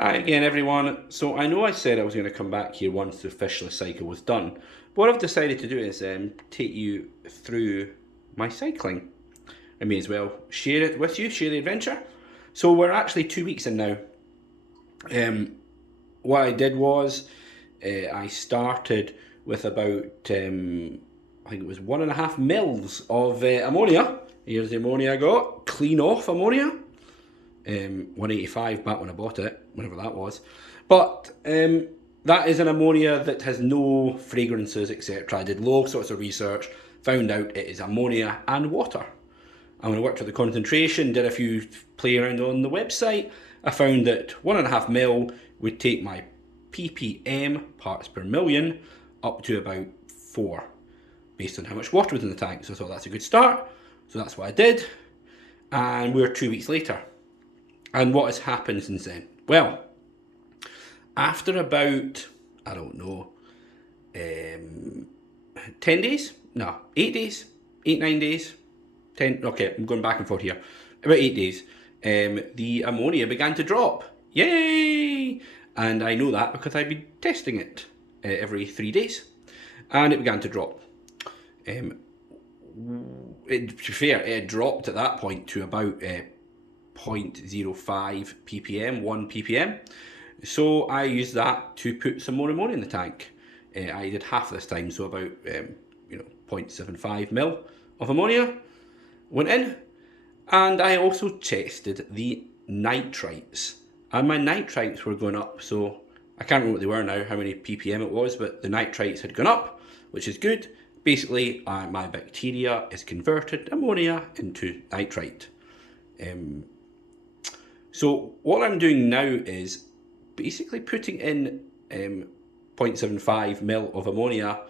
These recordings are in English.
Hi again, everyone. So I know I said I was going to come back here once the Fishless cycle was done, but what I've decided to do is take you through my cycling. I may as well share it with you, share the adventure. So we're actually 2 weeks in now. Um, what I did was I started with about I think it was 1.5 mils of ammonia. Here's the ammonia I got, clean off ammonia. 185 back when I bought it, whenever that was. But that is an ammonia that has no fragrances, etc. I did low sorts of research, found out it is ammonia and water. And when I worked with the concentration, did a few play around on the website, I found that 1.5 mil would take my ppm, parts per million, up to about 4, based on how much water was in the tank. So I thought that's a good start. So that's what I did. And we're 2 weeks later. And what has happened since then? Well, after about, I don't know, 10 days? No, 8 days? 8, 9 days? 10, okay, I'm going back and forth here. About 8 days, the ammonia began to drop. Yay! And I know that because I've been testing it every 3 days. And it began to drop. To be fair, it dropped at that point to about 0.05 ppm, 1 ppm. So I used that to put some more ammonia in the tank. I did half this time, so about 0.75 mil of ammonia went in. And I also tested the nitrites. And my nitrites were going up, so I can't remember what they were now, how many ppm it was, but the nitrites had gone up, which is good. Basically, my bacteria is converted ammonia into nitrite. So what I'm doing now is basically putting in 0.75 mil of ammonia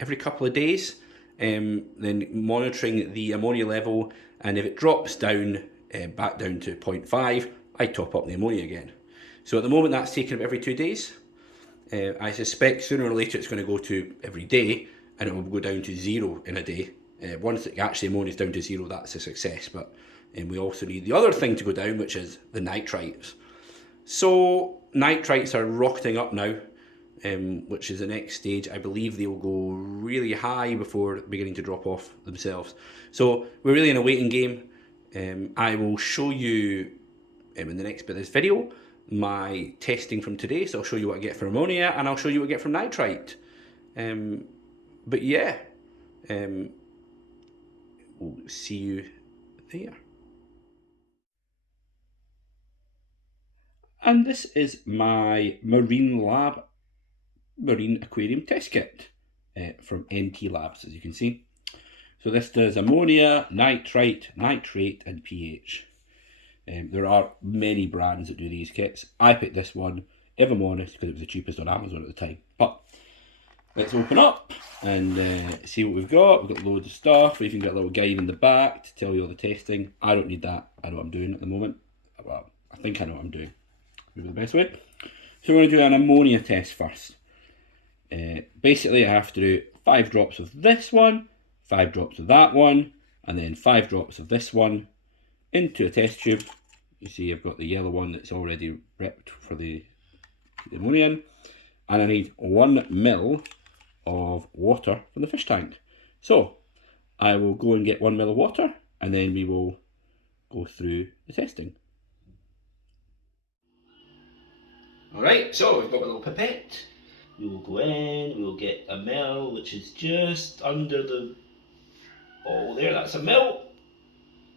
every couple of days, then monitoring the ammonia level, and if it drops down back down to 0.5, I top up the ammonia again. So at the moment that's taken every 2 days. I suspect sooner or later it's going to go to every day, and it will go down to 0 in a day. Once it actually ammonia is down to 0, that's a success. But we also need the other thing to go down, which is the nitrites. So nitrites are rocketing up now, which is the next stage. I believe they will go really high before beginning to drop off themselves. So we're really in a waiting game. I will show you in the next bit of this video my testing from today. So I'll show you what I get for ammonia, and I'll show you what I get from nitrite. But yeah, we'll see you there. And this is my marine aquarium test kit from NT Labs, as you can see. So this does ammonia, nitrite, nitrate, and pH. There are many brands that do these kits. I picked this one, if I'm honest, because it was the cheapest on Amazon at the time. But let's open up and see what we've got. We've got loads of stuff. We've even got a little guide in the back to tell you all the testing. I don't need that. I know what I'm doing at the moment. Well, I think I know what I'm doing. Maybe the best way. So we're going to do an ammonia test first. Basically, I have to do 5 drops of this one, 5 drops of that one, and then 5 drops of this one into a test tube. You see I've got the yellow one that's already prepped for the ammonia in. And I need 1 mil of water from the fish tank. So I will go and get 1 mil of water, and then we will go through the testing. Alright, so we've got a little pipette. We will go in, we will get a mil, which is just under the... Oh, there, that's a mil.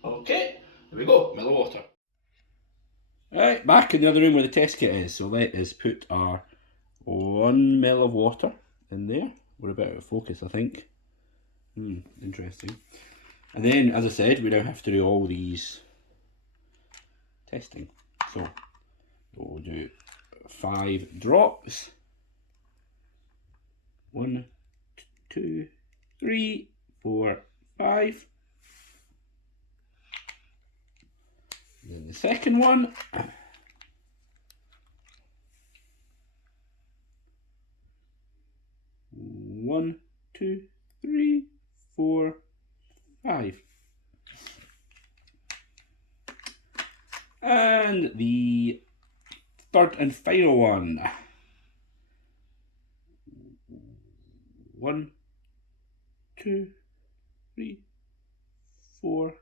Okay, there we go, mil of water. Alright, back in the other room where the test kit is. So let us put our 1 mil of water in there. We're a bit out of focus, I think. Interesting. And then, as I said, we now have to do all these testing. So we'll do 5 drops. 1, 2, 3, 4, 5. And then the second one. 1, 2, 3, 4, 5. And the third and final one. 1, 2, 3, 4,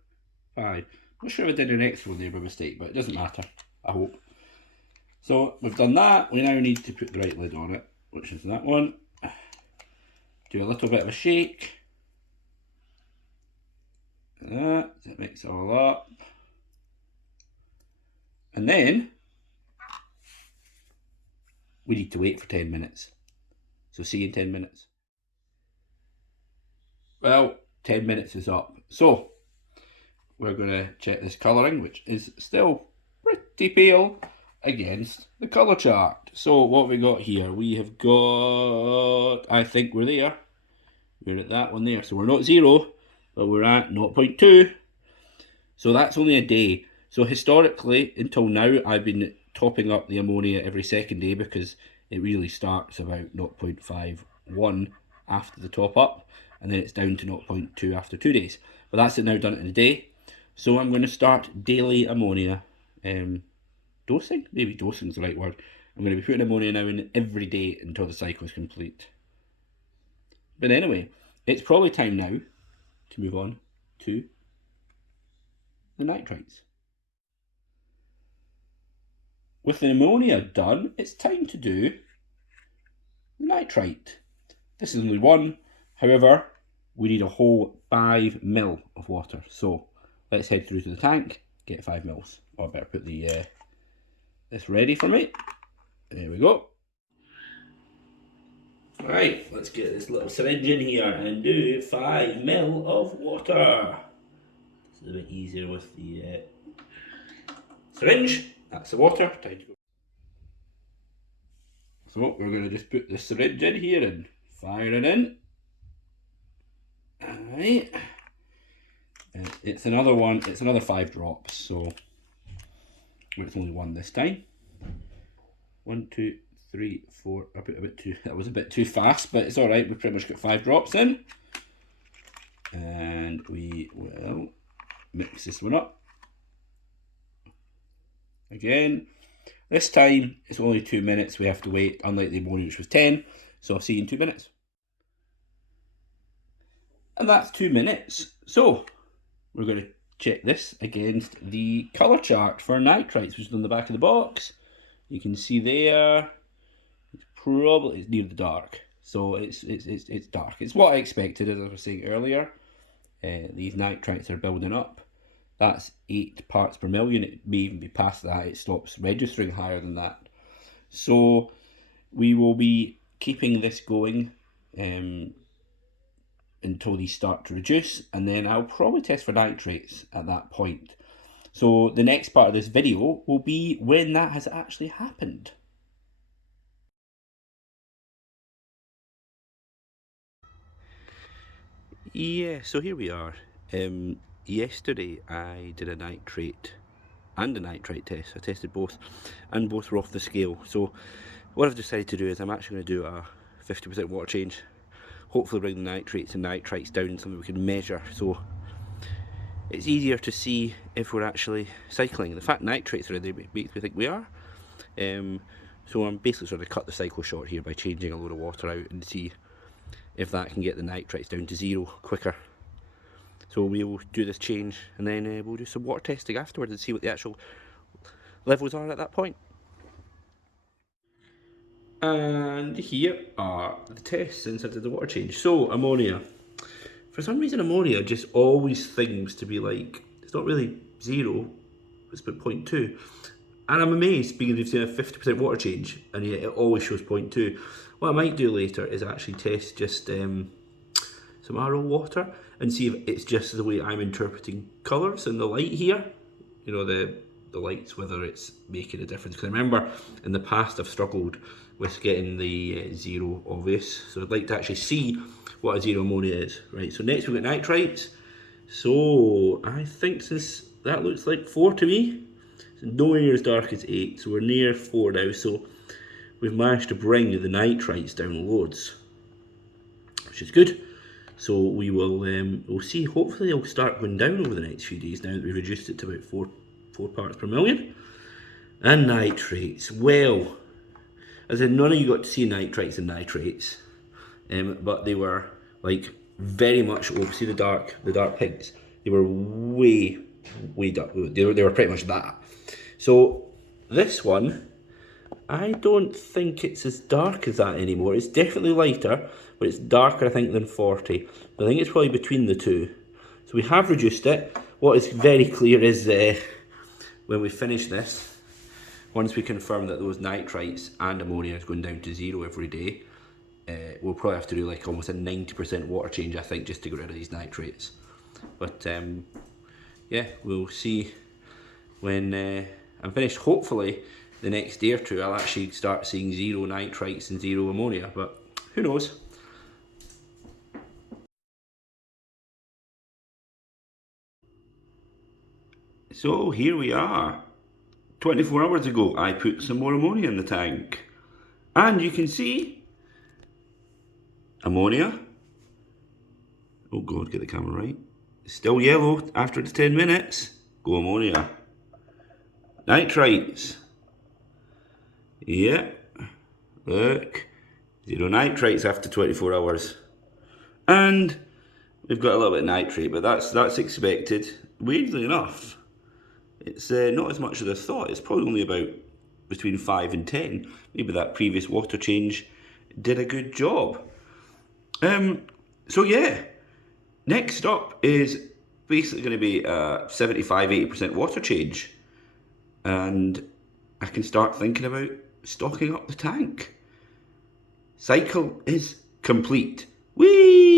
5. Not sure if I did an extra one there by mistake, but it doesn't matter, I hope. So we've done that. We now need to put the right lid on it, which is that one. Do a little bit of a shake. That mix it all up. And then we need to wait for 10 minutes. So see you in 10 minutes. Well, 10 minutes is up. So we're going to check this colouring, which is still pretty pale against the colour chart. So what have we got here? We have got, I think we're there. We're at that one there. So we're not 0, but we're at 0.2. So that's only a day. So historically, until now, I've been topping up the ammonia every second day because it really starts about 0.51 after the top up, and then it's down to 0.2 after 2 days. But that's it now, done it in a day. So I'm going to start daily ammonia dosing. Maybe dosing is the right word. I'm going to be putting ammonia now in every day until the cycle is complete. But anyway, it's probably time now to move on to the nitrites. With the ammonia done, it's time to do the nitrite. This is only one, however, we need a whole 5 ml of water. So let's head through to the tank, get 5 mils. Or I better put the this ready for me. There we go. Right, let's get this little syringe in here and do 5 ml of water. This is a bit easier with the syringe. That's the water. Time to go. So we're going to just put the syringe in here and fire it in. Alright. It's another one, it's another 5 drops, so it's only one this time. 1, 2, 3, 4, a bit too, that was a bit too fast, but it's alright, we've pretty much got 5 drops in. And we will mix this one up. Again, this time it's only 2 minutes we have to wait, unlike the ammonia which was 10, so I'll see you in 2 minutes. And that's 2 minutes. So we're going to check this against the colour chart for nitrites, which is on the back of the box. You can see there, it's near the dark, so it's dark. It's what I expected, as I was saying earlier. These nitrites are building up. That's 8 parts per million. It may even be past that. It stops registering higher than that. So we will be keeping this going until these start to reduce, and then I'll probably test for nitrates at that point. So the next part of this video will be when that has actually happened. Yeah, so here we are. Yesterday I did a nitrate and a nitrite test. I tested both, and both were off the scale. So what I've decided to do is I'm actually going to do a 50% water change. Hopefully bring the nitrates and nitrites down, something we can measure, so it's easier to see if we're actually cycling. The fact nitrates are in there makes me think we are. So I'm basically trying to cut the cycle short here by changing a load of water out and see if that can get the nitrites down to 0 quicker. So we will do this change, and then we'll do some water testing afterwards and see what the actual levels are at that point. And here are the tests since I did the water change. So ammonia. For some reason ammonia just always seems to be like, it's not really 0, it's about 0.2. And I'm amazed because they've seen a 50% water change and yet it always shows 0.2. What I might do later is actually test just some RO water and see if it's just the way I'm interpreting colours in the light here. You know, the lights, whether it's making a difference. Because I remember in the past I've struggled with getting the 0 obvious. So I'd like to actually see what a 0 ammonia is. Right, so next we've got nitrites. So I think since that looks like 4 to me, it's nowhere near as dark as 8, so we're near 4 now. So we've managed to bring the nitrites down loads, which is good. So we will we'll see, hopefully they'll start going down over the next few days now that we've reduced it to about 4 parts per million. And nitrates. Well, as in none of you got to see nitrites and nitrates, but they were like very much. Oh, see the dark pinks. They were way dark. They were pretty much that. So this one, I don't think it's as dark as that anymore. It's definitely lighter, but it's darker, I think, than 40. So I think it's probably between the two. So we have reduced it. What is very clear is when we finish this, once we confirm that those nitrites and ammonia is going down to 0 every day, we'll probably have to do like almost a 90% water change, I think, just to get rid of these nitrates. But yeah, we'll see when I'm finished. Hopefully the next day or two I'll actually start seeing 0 nitrites and 0 ammonia, but who knows. So here we are. 24 hours ago I put some more ammonia in the tank, and you can see ammonia, oh god, get the camera right, still yellow after the 10 minutes. Go ammonia. Nitrites, yeah, look, 0 nitrites after 24 hours. And we've got a little bit of nitrate, but that's expected. Weirdly enough, it's not as much as I thought. It's probably only about between 5 and 10. Maybe that previous water change did a good job. So yeah, next up is basically going to be a 75-80% water change, and I can start thinking about stocking up the tank. Cycle is complete. Whee!